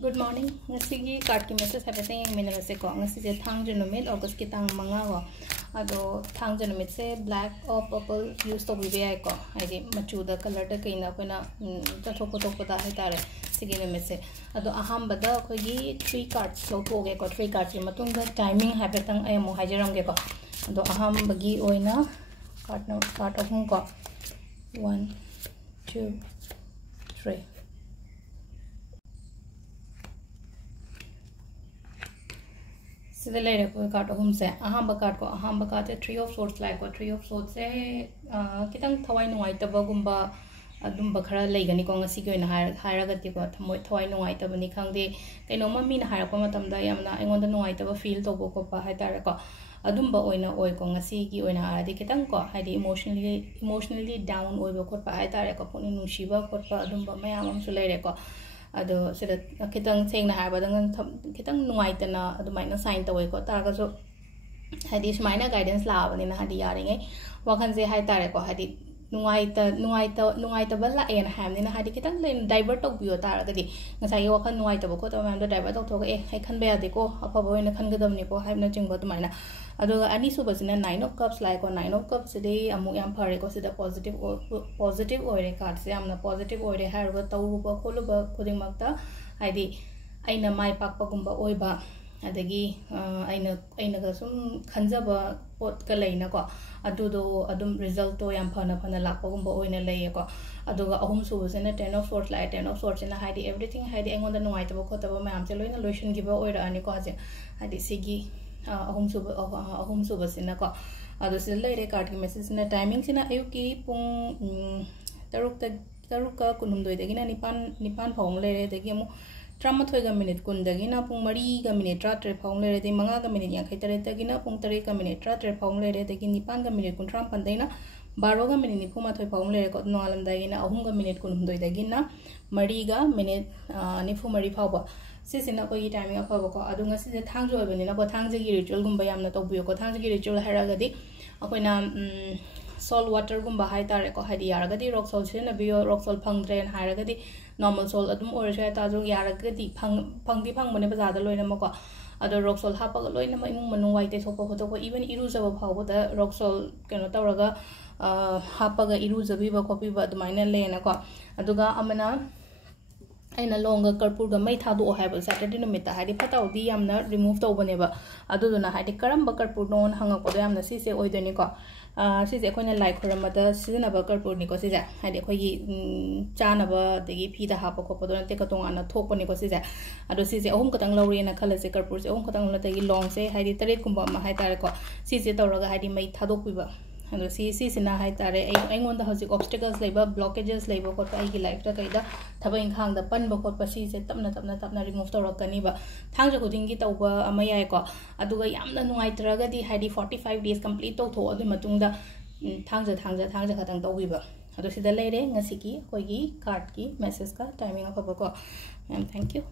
Good morning. Ngasigi card ki message habete yang minarase ko. Ngasi je thangje numit August ki tang manga ko. Ado thangje numit se black or purple use to bibe ai ko. Haidi Machu da color da kaina ko na ta thoko da hai tare. Sigi numit se. Ado aham bada ko gi 3 cards lo to ge ko 3 cards ki matung da timing habetang ay mo hajaram ge ko. Ado aham bagi oina card ahum ko. 1 2 3 Sidalere ko card ahum se ahamba card 3 of swords like 3 of swords se kitang thawai nuai taba gumba adum bakhara leigani ko ngasi ko na hairagati ko thamoi thawai nuai taba ni khangde kaino mami na hairako matam da yamna engonda nuai taba feel to ko pa haitare ko adum ba oina oi ko ngasi ki oina adi kitang ko haidi emotionally down oi ba ko pa haitare ko poni nushiba ko pa adum ba mayam am su leire ko ado sida kitang sengna haba dangan kitang nuaitana adumaina sign tawai ko targa so hadi smaina guidance la bani na hadi yaringe wakhan je hai tare ko hadi nuaita balla en hamni na hadi kitang len divert to bio targa di ngasai wakhan nuaita ko to mam do divert to thok hai khan be ade ko apa boina khan gadam ni ko haibna chingbo dumaina ado ani su basina 9 of cups like ko 9 of cups de amu yam phare ko sida positive oire card se amna positive oire har go tawruba kholuba khuding makta haidi aina mai pakpa gumba oiba adagi aina ga sum khanjaba pot ka leina ko adudo adum result to yam phana lakpa gumba oina leiye ko aduga ahum su basina 10 of swords like 10 of swords na haidi everything haidi engonda nuai tabo khotaba mayam che loina lotion giba oira ani ko haje haidi sigi ahum suba sina ko ado sil leire card ki message na timing sina ayuki pung taruk kunumdoi dagina nipan phawng leire dagi amu 38 minute kun dagina pung 3 minute 3 phawng leire de 5 minute 53 dagina pung 3 minute 3 phawng leire dagi 9 minute kun 35 daina 12 minute nipuma thoi phawng leire ko noalam dagina 3 minute kunumdoi dagina 3 minute nifu 3 phawba sisina ko yi timing afaba ko adu ngasi je thangjo bani na ko thangje gi ritual gumba yamna to buyo ko thangje gi ritual haragadi akoina salt water gumba hai tare ko hadi yaragadi rock salt sina biyo rock salt phangdre en haragadi normal salt adum orisha ta jo yaragadi phangdi phangmane bazada loina mako ado rock salt hapa ga loina ma imung manu waite sopo hoto ko even iru jaba phawbo da rock salt keno tawraga hapa ga iru jabi ba copy ba adumaina lena ko aduga amana aina longa karpur ga mai thadu o haiba saturday numit ta hadi pataudi yamna remove to bane ba aduduna hadi karamba karpur non hanga ko yamna sise oidoni ko sise koina like khoramada sizina ba karpur ni ko sija hadi khoi chana ba degi phi da hapa ko podon te ka tonga na thok poni ko sija ado sise ahum katang lawri na khalase karpur se ahum katang la tegi long se hadi taret kumba ma hai tare ko sise tawraga hadi mai thadok piba ado sina hai tare aingonda hojik obstacles leba blockages leba ko ai gi life ta kaida thaba inkhang da pan ba ko pa sise tapna remove to rakani ba thangja khuding gi tawba amaya ko aduga yamna nungai traga di hadi 45 days complete to tho adu matungda thangja khatang tawbi ba ado sida leire ngasiki koi gi card ki message ka timing of ko thank you